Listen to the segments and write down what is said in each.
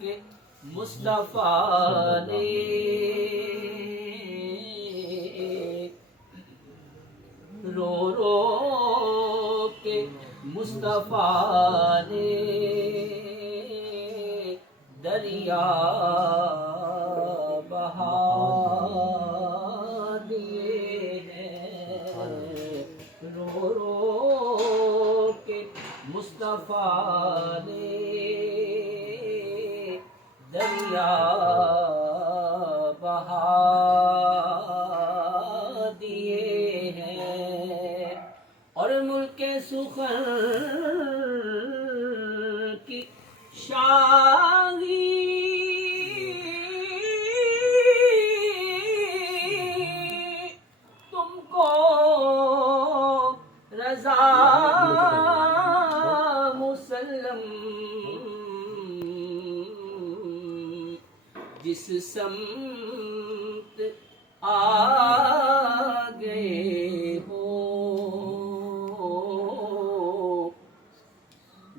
کہ مصطفیٰ نے رو رو کے مصطفیٰ نے دریا بہا دیے ہیں، رو رو کے مصطفیٰ نے دریا بہا دیے ہیں، اور ملک سخن کی شاہی تم کو رضا مسلم، جس سمت آ گئے ہو،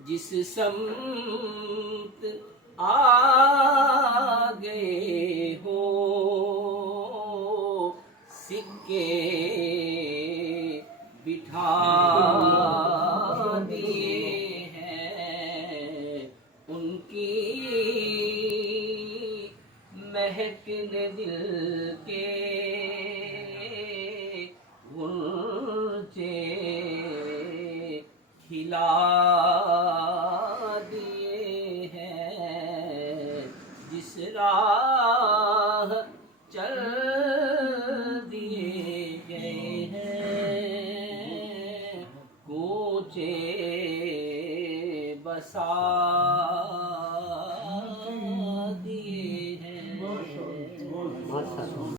جس سمت آ گئے ہو، سکے بٹھا دیے ہیں، ان کی مہک نے دل کے غنچے کھلا دیے ہیں، جس راہ چل دیے گئے ہیں، کوچے بسا